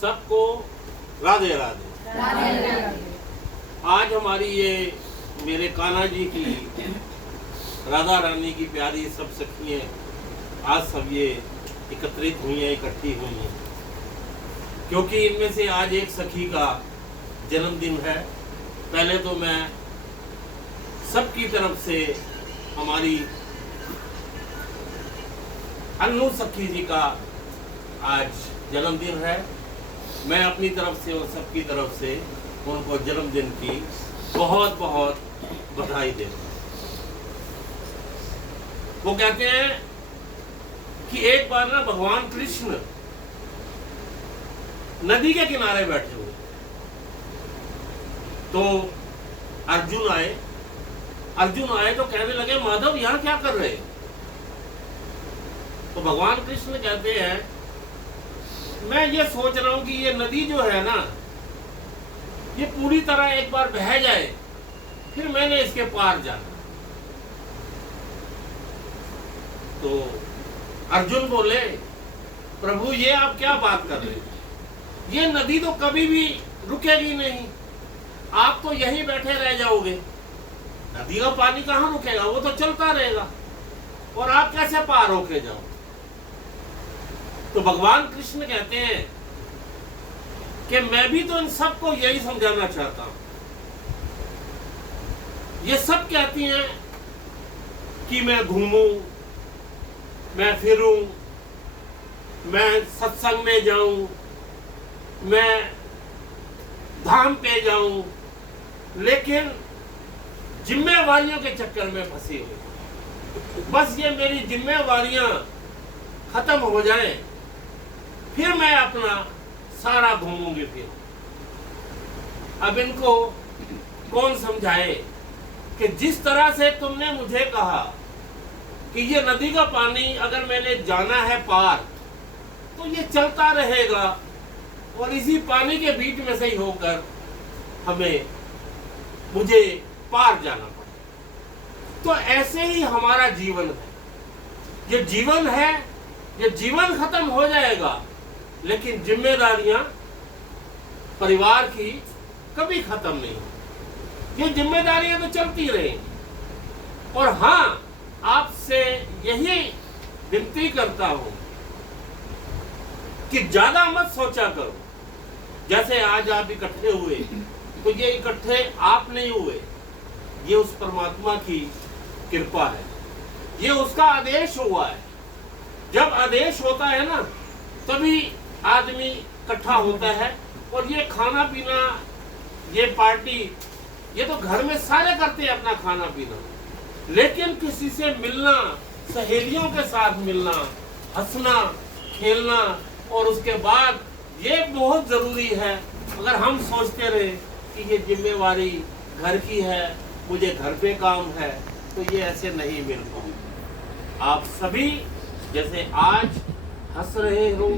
सबको राधे राधे। आज हमारी ये मेरे कान्हा जी की, राधा रानी की प्यारी सब सखियाँ आज सब ये एकत्रित हुई हैं, इकट्ठी हुई हैं, क्योंकि इनमें से आज एक सखी का जन्मदिन है। पहले तो मैं सबकी तरफ से हमारी अन्नू सखी जी का आज जन्मदिन है, मैं अपनी तरफ से और सबकी तरफ से उनको जन्मदिन की बहुत बहुत बधाई देता हूँ। वो कहते हैं कि एक बार ना भगवान कृष्ण नदी के किनारे बैठे हुए तो अर्जुन आए तो कहने लगे, माधव यहाँ क्या कर रहे हैं? तो भगवान कृष्ण कहते हैं, मैं ये सोच रहा हूं कि ये नदी जो है ना, ये पूरी तरह एक बार बह जाए, फिर मैंने इसके पार जाना। तो अर्जुन बोले, प्रभु ये आप क्या बात कर रहे हैं? ये नदी तो कभी भी रुकेगी नहीं, आप तो यहीं बैठे रह जाओगे। नदी का पानी कहाँ रुकेगा, वो तो चलता रहेगा, और आप कैसे पार होके जाओ? तो भगवान कृष्ण कहते हैं कि मैं भी तो इन सबको यही समझाना चाहता हूं। ये सब कहती हैं कि मैं घूमूं, मैं फिरूं, मैं सत्संग में जाऊं, मैं धाम पे जाऊं, लेकिन जिम्मेवारियों के चक्कर में फंसी हुई। बस ये मेरी जिम्मेवारियां खत्म हो जाएं, फिर मैं अपना सारा घूमूंगी। फिर अब इनको कौन समझाए कि जिस तरह से तुमने मुझे कहा कि ये नदी का पानी अगर मैंने जाना है पार, तो ये चलता रहेगा और इसी पानी के बीच में से ही होकर मुझे पार जाना पड़ेगा। तो ऐसे ही हमारा जीवन है। ये जीवन है, ये जीवन खत्म हो जाएगा, लेकिन जिम्मेदारियां परिवार की कभी खत्म नहीं होगी। ये जिम्मेदारियां तो चलती रहेंगी। और हाँ, आपसे यही विनती करता हूं कि ज्यादा मत सोचा करो। जैसे आज आप इकट्ठे हुए, तो ये इकट्ठे आप नहीं हुए, ये उस परमात्मा की कृपा है, ये उसका आदेश हुआ है। जब आदेश होता है ना, तभी आदमी इकट्ठा होता है। और ये खाना पीना, ये पार्टी, ये तो घर में सारे करते हैं अपना खाना पीना, लेकिन किसी से मिलना, सहेलियों के साथ मिलना, हंसना खेलना, और उसके बाद ये बहुत जरूरी है। अगर हम सोचते रहे कि ये जिम्मेवारी घर की है, मुझे घर पे काम है, तो ये ऐसे नहीं मिल पाएगा। आप सभी जैसे आज हंस रहे हो,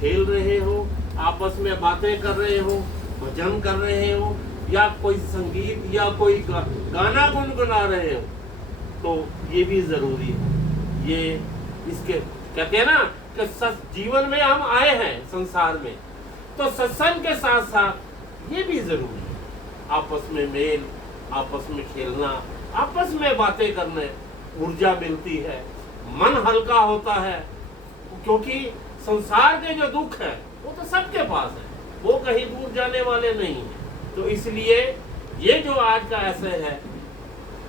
खेल रहे हो, आपस में बातें कर रहे हो, भजन कर रहे हो, या कोई संगीत या कोई गाना गुनगुना रहे हो, तो ये भी जरूरी है। ये इसके कहते हैं ना कि जीवन में हम आए हैं संसार में, तो सत्संग के साथ साथ ये भी जरूरी है। आपस में मेल, आपस में खेलना, आपस में बातें करने, ऊर्जा मिलती है, मन हल्का होता है, क्योंकि संसार के जो दुख है वो तो सबके पास है, वो कहीं दूर जाने वाले नहीं है। तो इसलिए ये जो आज का ऐसे है,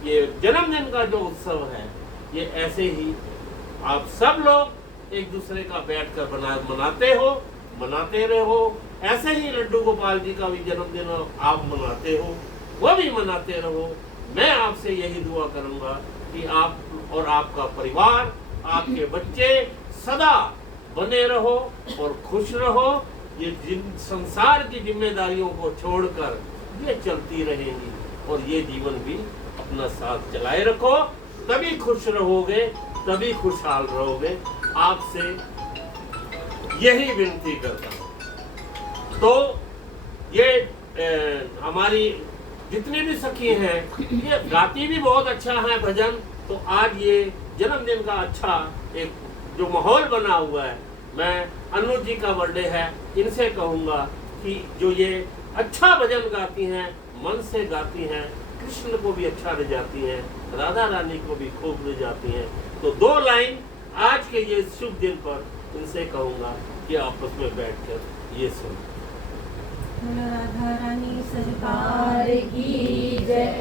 ये जन्मदिन का जो उत्सव है, ये ऐसे ही आप सब लोग एक दूसरे का बैठकर मनाते रहो। ऐसे ही लड्डू गोपाल जी का भी जन्मदिन आप मनाते हो, वो भी मनाते रहो। मैं आपसे यही दुआ करूंगा कि आप और आपका परिवार, आपके बच्चे सदा बने रहो और खुश रहो। ये संसार की जिम्मेदारियों को छोड़कर ये चलती रहेंगी, और ये जीवन भी अपना साथ चलाए रखो, तभी खुश रहोगे, तभी खुशहाल रहोगे। आपसे यही विनती करता हूँ। तो ये हमारी जितनी भी सखी हैं, ये गाती भी बहुत अच्छा है भजन। तो आज ये जन्मदिन का अच्छा एक जो माहौल बना हुआ है, मैं अनुज जी का बर्थडे है, इनसे कहूँगा कि जो ये अच्छा भजन गाती हैं, मन से गाती हैं, कृष्ण को भी अच्छा रिझाती हैं, राधा रानी को भी खूब रिझाती हैं, तो 2 लाइन आज के ये शुभ दिन पर इनसे कहूँगा कि आपस में बैठकर ये सुन। राधा रानी सरकार की जय,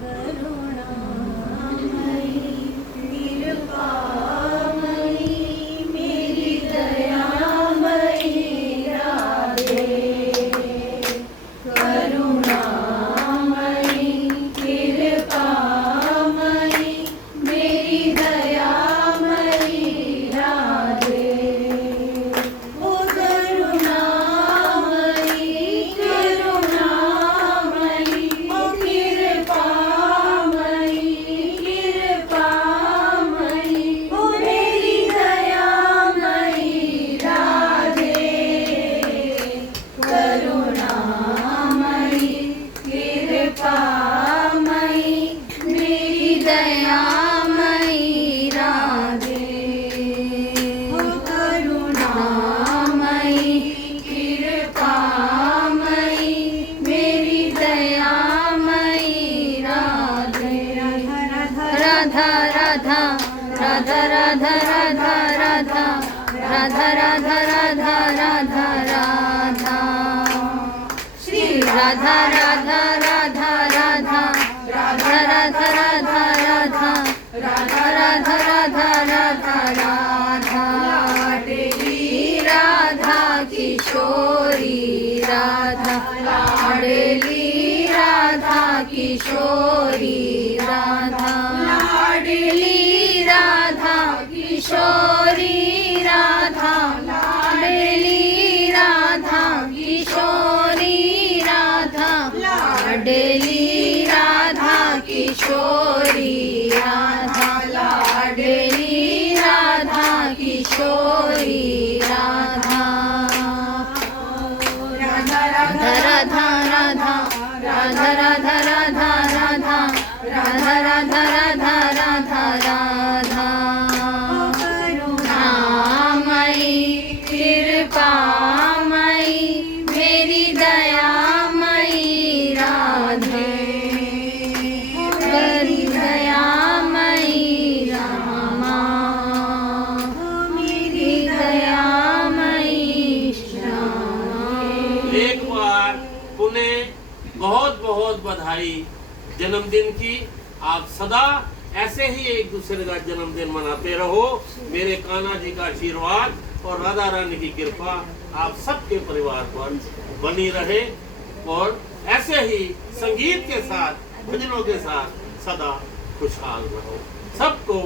करुणामयी कृपामयी मेरी दयामयी राधे, करुणामयी कृपामयी मेरी दयामयी राधे, ओ करुणामयी राधा राधा राधा राधा राधा राधा राधा राधा राधा, श्री राधा राधा राधा राधा राधा राधा राधा राधा राधा राधा राधा राधा राधा, लाडली राधा किशोरी राधा, लाडली राधा किशोरी राधा, लाडली राधा किशोरी राधा, लाडली राधा किशोरी राधा, लाडली राधा किशोरी राधा, लाडली राधा किशोरी राधा, राधा राधा राधा राधा राधा राधा राधा राधा राधा राधा राधा राधा, करुणामयी कृपामयी मेरी दयामयी राधे, मेरी दयामयी रामा, मेरी दयामयी श्यामा। एक बार पुनः बहुत बहुत बधाई जन्मदिन की। आप सदा ऐसे ही एक दूसरे का जन्मदिन मनाते रहो। मेरे कान्हा जी का आशीर्वाद और राधा रानी की कृपा आप सबके परिवार पर बनी रहे और ऐसे ही संगीत के साथ, भजनों के साथ सदा खुशहाल रहो। सबको